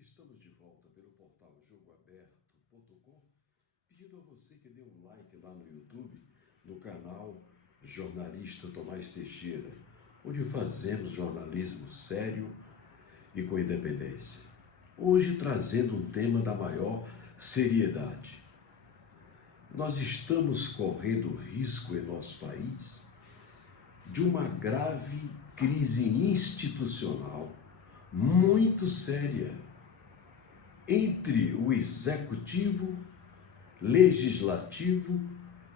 Estamos de volta pelo portal jogoaberto.com, pedindo a você que dê um like lá no YouTube, no canal Jornalista Tomás Teixeira, onde fazemos jornalismo sério e com independência. Hoje trazendo um tema da maior seriedade. Nós estamos correndo risco em nosso país de uma grave crise institucional muito séria entre o executivo, legislativo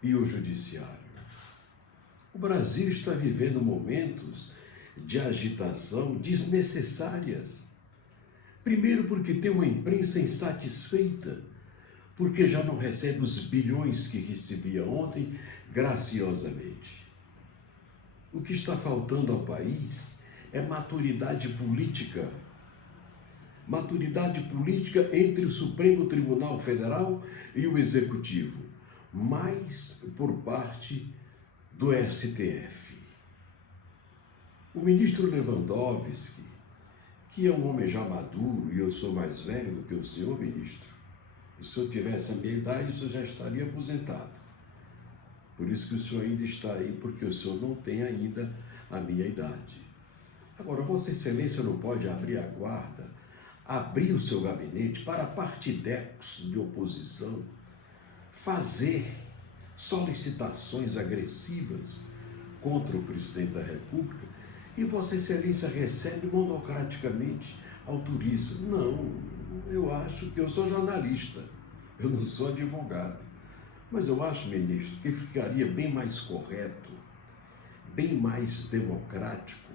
e o judiciário. O Brasil está vivendo momentos de agitação desnecessárias. Primeiro, porque tem uma imprensa insatisfeita, porque já não recebe os bilhões que recebia ontem graciosamente. O que está faltando ao país é maturidade política. Maturidade política entre o Supremo Tribunal Federal e o Executivo, mas por parte do STF. O ministro Lewandowski, que é um homem já maduro, e eu sou mais velho do que o senhor, ministro, e se eu tivesse a minha idade, o senhor já estaria aposentado. Por isso que o senhor ainda está aí, porque o senhor não tem ainda a minha idade. Agora, Vossa Excelência não pode abrir a guarda, abrir o seu gabinete para partidecos de oposição, fazer solicitações agressivas contra o presidente da República e Vossa Excelência recebe monocraticamente, autoriza. Não, eu acho que eu sou jornalista, eu não sou advogado, mas eu acho, ministro, que ficaria bem mais correto, bem mais democrático,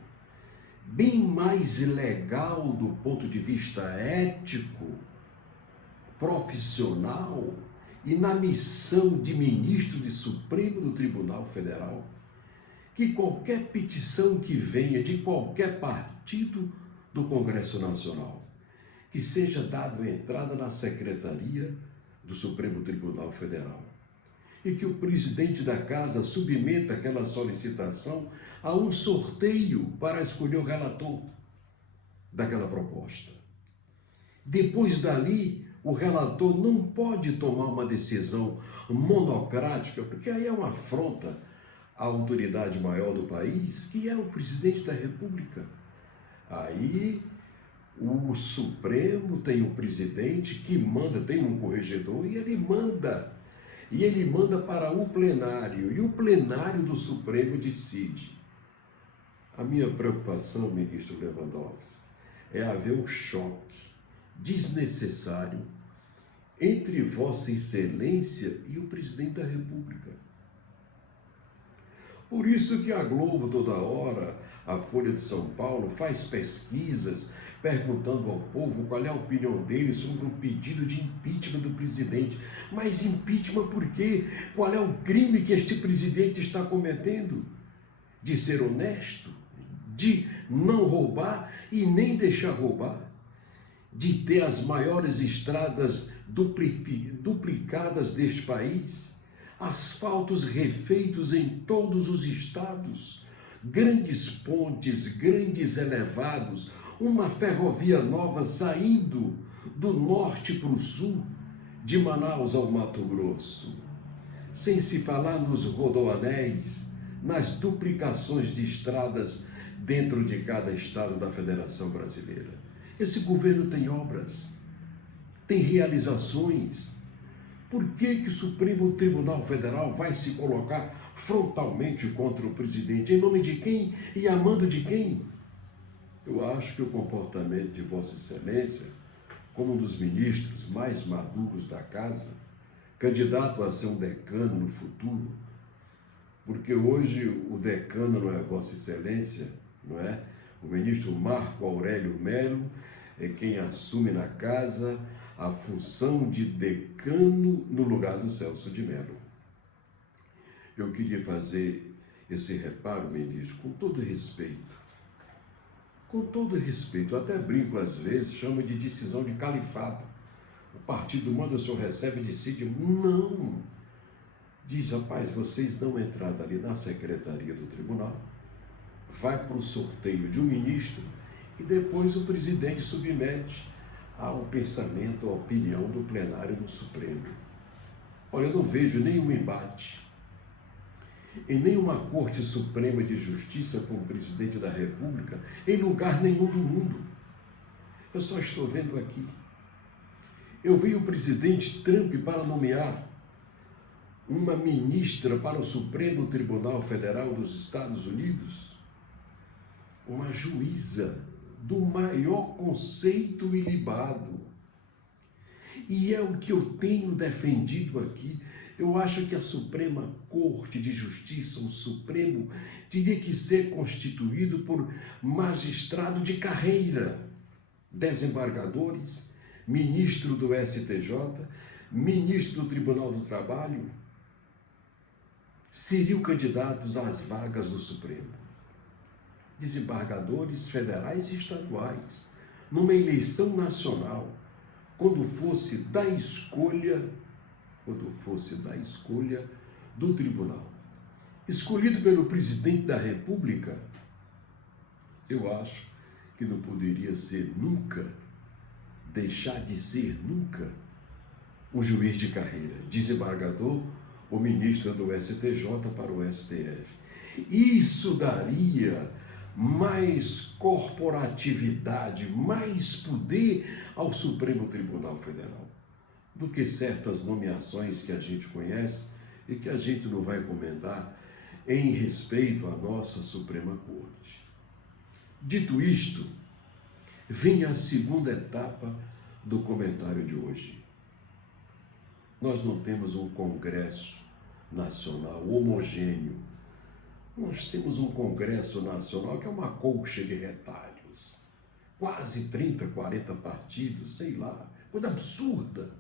bem mais legal do ponto de vista ético, profissional e na missão de ministro de Supremo do Tribunal Federal, que qualquer petição que venha de qualquer partido do Congresso Nacional, que seja dado entrada na Secretaria do Supremo Tribunal Federal, e que o presidente da casa submeta aquela solicitação a um sorteio para escolher o relator daquela proposta. Depois dali, o relator não pode tomar uma decisão monocrática, porque aí é uma afronta à autoridade maior do país, que é o presidente da República. Aí o Supremo tem um presidente que manda, tem um corregedor, e ele manda para o plenário, e o plenário do Supremo decide. A minha preocupação, ministro Lewandowski, é haver um choque desnecessário entre Vossa Excelência e o presidente da República. Por isso que a Globo toda hora, a Folha de São Paulo, faz pesquisas perguntando ao povo qual é a opinião dele sobre o pedido de impeachment do presidente. Mas impeachment por quê? Qual é o crime que este presidente está cometendo? De ser honesto, de não roubar e nem deixar roubar, de ter as maiores estradas duplicadas deste país, asfaltos refeitos em todos os estados, grandes pontes, grandes elevados, uma ferrovia nova saindo do norte para o sul, de Manaus ao Mato Grosso, sem se falar nos rodoanéis, nas duplicações de estradas dentro de cada estado da Federação Brasileira. Esse governo tem obras, tem realizações. Por que o Supremo Tribunal Federal vai se colocar frontalmente contra o presidente? Em nome de quem e a mando de quem? Eu acho que o comportamento de Vossa Excelência, como um dos ministros mais maduros da casa, candidato a ser um decano no futuro, porque hoje o decano não é Vossa Excelência, não é? O ministro Marco Aurélio Melo é quem assume na casa a função de decano no lugar do Celso de Mello. Eu queria fazer esse reparo, ministro, com todo respeito. Com todo respeito, eu até brinco às vezes, chamo de decisão de califado. O partido manda, o senhor recebe e decide. Não! Diz, rapaz, vocês dão entrada ali na secretaria do tribunal, vai para o sorteio de um ministro e depois o presidente submete ao pensamento, à opinião do plenário do Supremo. Olha, eu não vejo nenhum embate em nenhuma Corte Suprema de Justiça com o presidente da República, em lugar nenhum do mundo. Eu só estou vendo aqui. Eu vi o presidente Trump para nomear uma ministra para o Supremo Tribunal Federal dos Estados Unidos, uma juíza do maior conceito ilibado. E é o que eu tenho defendido aqui. Eu acho que a Suprema Corte de Justiça, o Supremo, teria que ser constituído por magistrado de carreira, desembargadores, ministro do STJ, ministro do Tribunal do Trabalho, seriam candidatos às vagas do Supremo. Desembargadores federais e estaduais, numa eleição nacional, quando fosse da escolha do tribunal. Escolhido pelo presidente da República, eu acho que não poderia ser nunca, deixar de ser nunca, um juiz de carreira, desembargador ou ministro do STJ para o STF. Isso daria mais corporatividade, mais poder ao Supremo Tribunal Federal do que certas nomeações que a gente conhece e que a gente não vai comentar em respeito à nossa Suprema Corte. Dito isto, vem a segunda etapa do comentário de hoje. Nós não temos um Congresso Nacional homogêneo. Nós temos um Congresso Nacional que é uma colcha de retalhos. Quase 30, 40 partidos, sei lá, coisa absurda.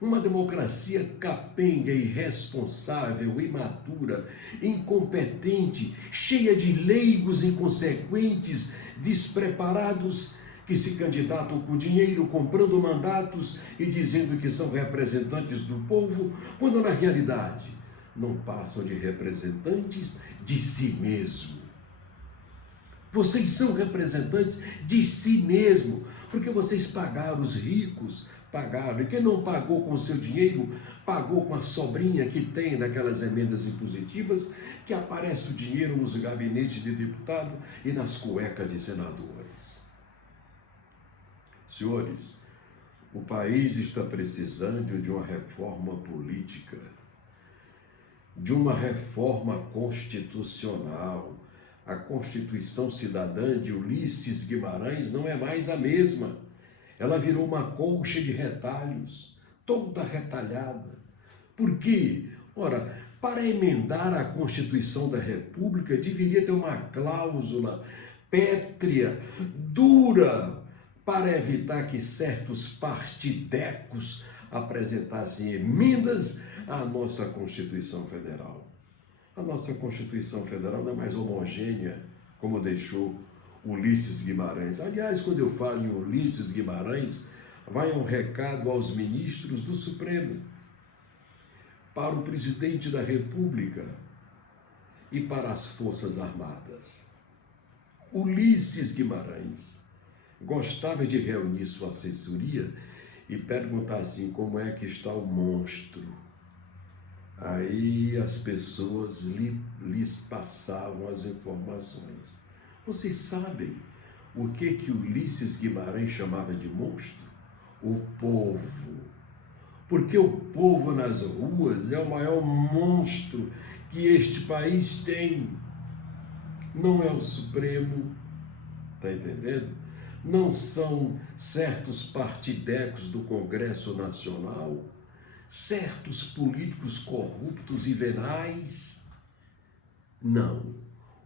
Uma democracia capenga, irresponsável, imatura, incompetente, cheia de leigos inconsequentes, despreparados, que se candidatam com dinheiro, comprando mandatos e dizendo que são representantes do povo, quando na realidade não passam de representantes de si mesmo. Vocês são representantes de si mesmo, porque vocês pagaram os ricos, pagaram, e quem não pagou com o seu dinheiro, pagou com a sobrinha que tem naquelas emendas impositivas, que aparece o dinheiro nos gabinetes de deputado e nas cuecas de senadores. Senhores, o país está precisando de uma reforma política, de uma reforma constitucional. A Constituição Cidadã de Ulisses Guimarães não é mais a mesma. Ela virou uma colcha de retalhos, toda retalhada. Por quê? Ora, para emendar a Constituição da República, deveria ter uma cláusula pétrea, dura, para evitar que certos partidecos apresentassem emendas à nossa Constituição Federal. A nossa Constituição Federal não é mais homogênea, como deixou Ulisses Guimarães. Aliás, quando eu falo em Ulisses Guimarães, vai um recado aos ministros do Supremo, para o presidente da República e para as Forças Armadas. Ulisses Guimarães gostava de reunir sua assessoria e perguntar assim, como é que está o monstro? Aí as pessoas lhes passavam as informações. Vocês sabem o que Ulisses Guimarães chamava de monstro? O povo. Porque o povo nas ruas é o maior monstro que este país tem. Não é o Supremo, está entendendo? Não são certos partidecos do Congresso Nacional, certos políticos corruptos e venais. Não.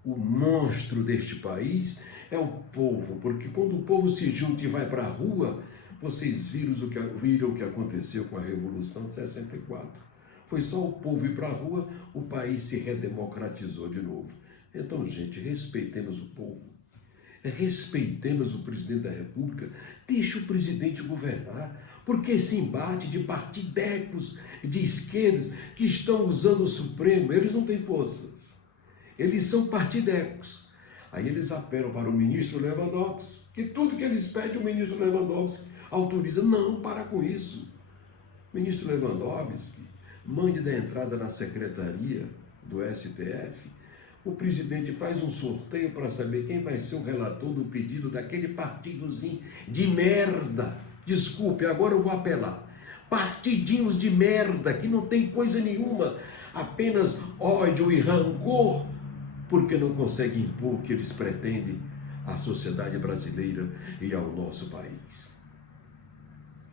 O monstro deste país é o povo, porque quando o povo se junta e vai para a rua, vocês viram o que aconteceu com a Revolução de 64. Foi só o povo ir para a rua, o país se redemocratizou de novo. Então, gente, respeitemos o povo, respeitemos o presidente da República, deixe o presidente governar, porque esse embate de partidecos de esquerda que estão usando o Supremo, eles não têm forças, eles são partidecos. Aí eles apelam para o ministro Lewandowski, que tudo que eles pedem o ministro Lewandowski autoriza. Não, para com isso. Ministro Lewandowski, mande da entrada na secretaria do STF, o presidente faz um sorteio para saber quem vai ser o relator do pedido daquele partidozinho de merda. Desculpe, agora eu vou apelar. Partidinhos de merda que não tem coisa nenhuma, apenas ódio e rancor, porque não conseguem impor o que eles pretendem à sociedade brasileira e ao nosso país.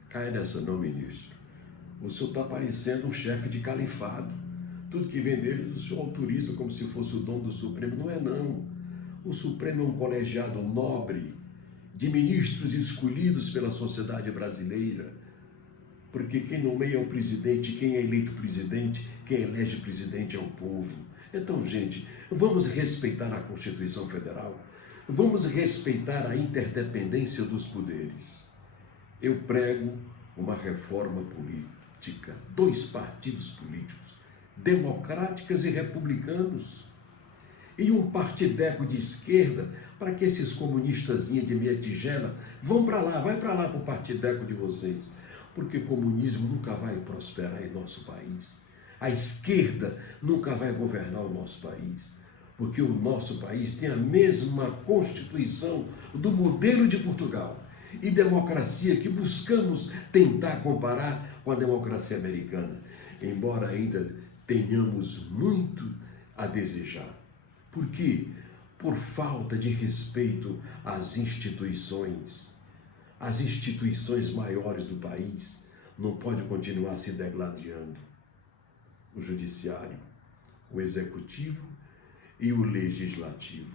Cai nessa não, ministro. O senhor está parecendo um chefe de califado. Tudo que vem dele, o senhor autoriza como se fosse o dom do Supremo. Não é não. O Supremo é um colegiado nobre de ministros escolhidos pela sociedade brasileira. Porque quem nomeia é o presidente, quem é eleito presidente, quem elege presidente é o povo. Então, gente, vamos respeitar a Constituição Federal. Vamos respeitar a interdependência dos poderes. Eu prego uma reforma política, 2 partidos políticos, democráticos e republicanos, e um partideco de esquerda para que esses comunistazinhos de meia tigela vão para lá, vai para lá para o partideco de vocês, porque comunismo nunca vai prosperar em nosso país. A esquerda nunca vai governar o nosso país, porque o nosso país tem a mesma Constituição do modelo de Portugal e democracia que buscamos tentar comparar com a democracia americana, embora ainda tenhamos muito a desejar. Por quê? Por falta de respeito às instituições. As instituições maiores do país não podem continuar se degladiando. O judiciário, o executivo e o legislativo.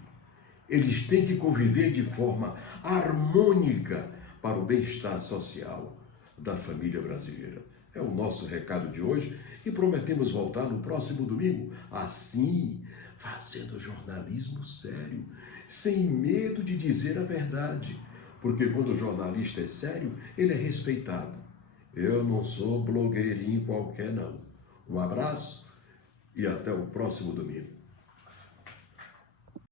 Eles têm que conviver de forma harmônica para o bem-estar social da família brasileira. É o nosso recado de hoje e prometemos voltar no próximo domingo, assim, fazendo jornalismo sério, sem medo de dizer a verdade, porque quando o jornalista é sério, ele é respeitado. Eu não sou blogueirinho qualquer, não. Um abraço e até o próximo domingo.